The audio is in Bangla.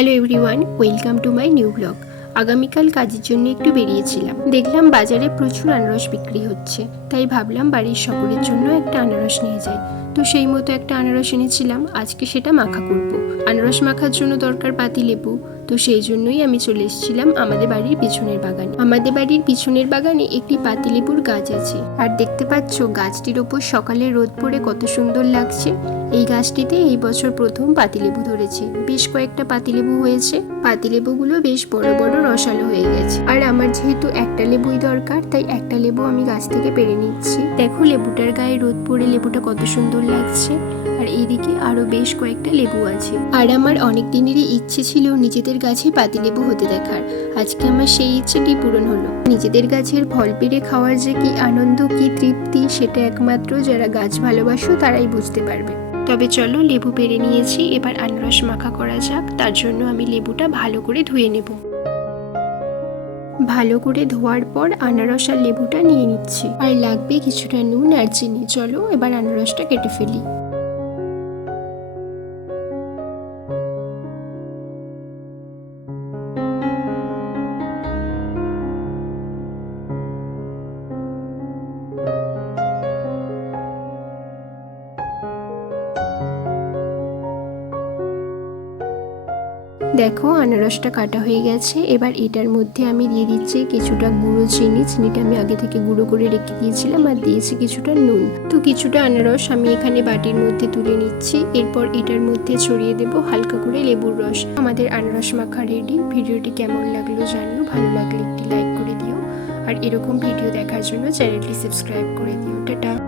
Hello everyone, welcome to my new blog. আগামীকাল কাজের জন্য একটু বেরিয়েছিলাম, দেখলাম বাজারে প্রচুর আনারস বিক্রি হচ্ছে, তাই ভাবলাম বাড়ির সকলের জন্য একটা আনারস নিয়ে যাই। তো সেই মতো একটা আনারস এনেছিলাম, আজকে সেটা মাখা করব। আনারস মাখার জন্য দরকার পাতিলেবু, তো সেই জন্যই আমি চলে এসেছিলাম আমাদের বাড়ির পিছনের বাগানে। আমাদের বাড়ির পিছনের বাগানে একটি পাতিলেবুর গাছ আছে, আর দেখতে পাচ্ছ গাছটির ওপর সকালে রোদ পড়ে কত সুন্দর লাগছে। এই গাছটিতে এই বছর প্রথম পাতিলেবু ধরেছে, বেশ কয়েকটা পাতিলেবু হয়েছে। পাতিলেবুগুলো বেশ বড় বড় রসালো হয়ে গেছে, আর আমার যেহেতু একটা লেবুই দরকার, তাই একটা লেবু আমি গাছ থেকে পেরে নিচ্ছি। দেখো লেবুটার গায়ে রোদ পড়ে লেবুটা কত সুন্দর লাগছে, আর এইদিকে আরো বেশ কয়েকটা লেবু আছে। আর আমার অনেক দিনেরই ইচ্ছে ছিল নিজেদের গাছে পাতিলেবু হতে দেখার, আজকে আমার সেই ইচ্ছেটি পূরণ হলো। নিজেদের গাছের ফল পেড়ে খাওয়ার যে কি আনন্দ, কি তৃপ্তি, সেটা একমাত্র যারা গাছ ভালোবাসো তারাই বুঝতে পারবে। তবে চলো, লেবু পেরে নিয়েছি, এবার আনারস মাখা করা যাক। তার জন্য আমি লেবুটা ভালো করে ধুয়ে নেব। ভালো করে ধোয়ার পর আনারস আর লেবুটা নিয়ে নিচ্ছি, আর লাগবে কিছুটা নুন আর চিনি। চলো এবার আনারসটা কেটে ফেলি। দেখো আনারসটা কাটা হয়ে গেছে, এবার এটার মধ্যে আমি দিয়ে দিচ্ছি কিছুটা গুঁড়ো চিনি। চিনিটা আমি আগে থেকে গুঁড়ো করে রেখে দিয়েছিলাম, আর দিয়েছি কিছুটা নুন। তো কিছুটা আনারস আমি এখানে বাটির মধ্যে তুলে নিচ্ছি, এরপর এটার মধ্যে ছড়িয়ে দেব হালকা করে লেবুর রস। আমাদের আনারস মাখা রেডি। ভিডিওটি কেমন লাগলো জানিও, ভালো লাগলে একটি লাইক করে দিও, আর এরকম ভিডিও দেখার জন্য চ্যানেলটি সাবস্ক্রাইব করে দিও। টাটা।